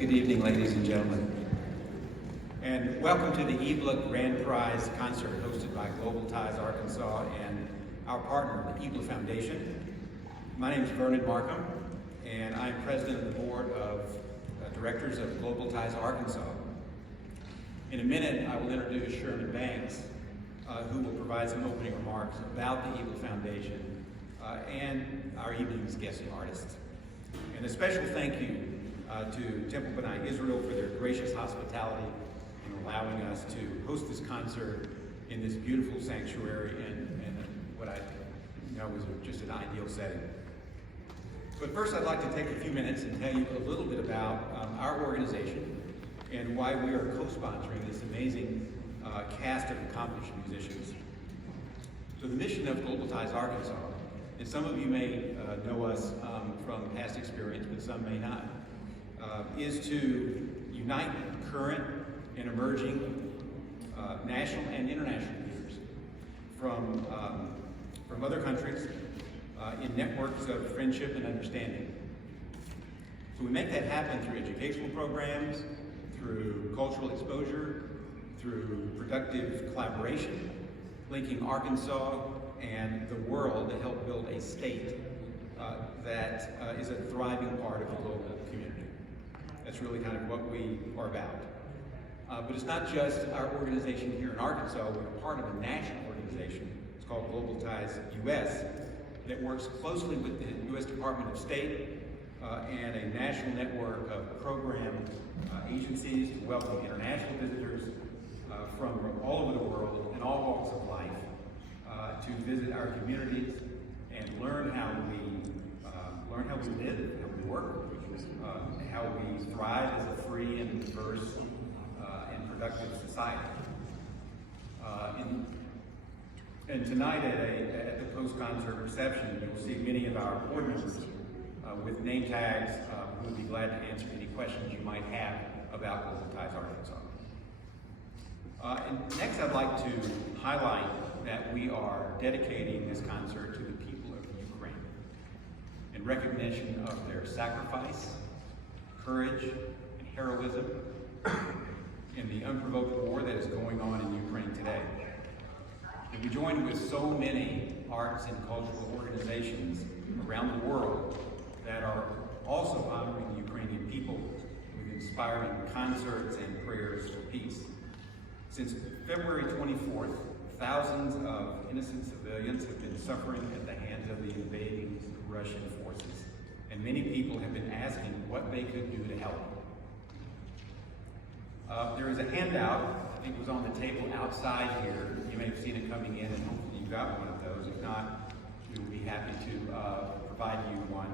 Good evening, ladies and gentlemen. And welcome to the EBLA Grand Prize concert hosted by Global Ties Arkansas and our partner, the EBLA Foundation. My name is Vernon Markham, and I'm president of the board of directors of Global Ties Arkansas. In a minute, I will introduce Sherman Banks, who will provide some opening remarks about the EBLA Foundation and our evening's guest artists. And a special thank you to Temple B'nai Israel for their gracious hospitality in allowing us to host this concert in this beautiful sanctuary and what I know was just an ideal setting. But first, I'd like to take a few minutes and tell you a little bit about our organization and why we are co-sponsoring this amazing cast of accomplished musicians. So the mission of Global Ties Arkansas, and some of you may know us from past experience, but some may not, is to unite current and emerging national and international leaders from other countries in networks of friendship and understanding. So we make that happen through educational programs, through cultural exposure, through productive collaboration, linking Arkansas and the world to help build a state that is a thriving part of the global community. That's really kind of what we are about. But it's not just our organization here in Arkansas. We're part of a national organization. It's called Global Ties US that works closely with the U.S. Department of State and a national network of program agencies to welcome international visitors from all over the world in all walks of life to visit our communities and learn how we live, how we work, how we thrive as a free and diverse and productive society. And tonight at the post-concert reception, you'll see many of our board members with name tags who will be glad to answer any questions you might have about Global Ties Arkansas. And next, I'd like to highlight that we are dedicating this concert to the people of Ukraine in recognition of their sacrifice, courage, and heroism in the unprovoked war that is going on in Ukraine today. And we join with so many arts and cultural organizations around the world that are also honoring the Ukrainian people with inspiring concerts and prayers for peace. Since February 24th, thousands of innocent civilians have been suffering at the hands of the invading Russian forces, and many people have been asking what they could do to help. There is a handout, I think it was on the table outside here. You may have seen it coming in, and hopefully you got one of those. If not, we will be happy to provide you one.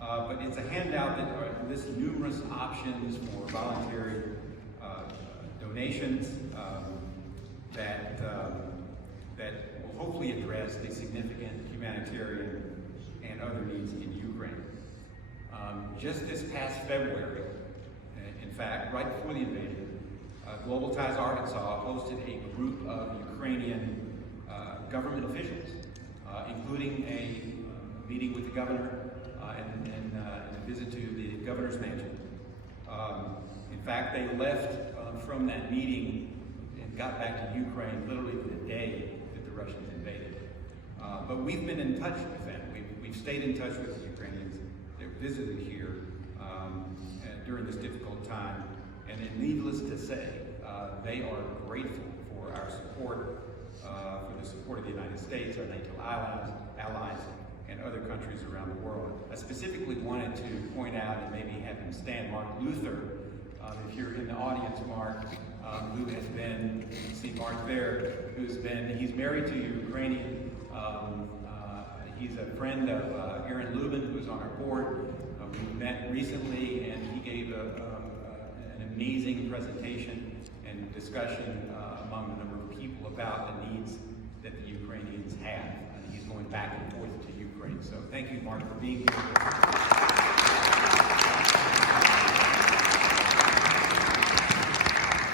But it's a handout that lists numerous options for voluntary donations that will hopefully address the significant humanitarian and other needs in Ukraine. Just this past February, in fact, right before the invasion, Global Ties Arkansas hosted a group of Ukrainian government officials, including a meeting with the governor and a visit to the governor's mansion. In fact, they left from that meeting and got back to Ukraine literally the day that the Russians invaded. But we've been in touch with them. We've stayed in touch with the Ukrainians that visited here during this difficult time. And then needless to say, they are grateful for our support, for the support of the United States, our NATO allies, and other countries around the world. I specifically wanted to point out and maybe have him stand Mark Luther, if you're in the audience, Mark, who has been, you see Mark there, he's married to a Ukrainian. He's a friend of Aaron Lubin, who is on our board. We met recently, and he gave an amazing presentation and discussion among a number of people about the needs that the Ukrainians have. And he's going back and forth to Ukraine. So thank you, Mark, for being here.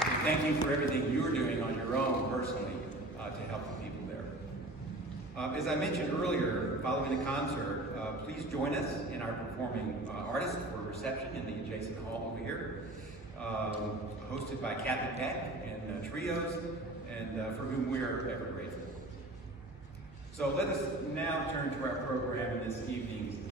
And thank you for everything you're doing on your own personally to help the people there. As I mentioned earlier, following the concert, please join us in our performing artists. We're reception in the adjacent hall over here, hosted by Kathy Peck and Trios, and for whom we are ever grateful. So let us now turn to our program in this evening's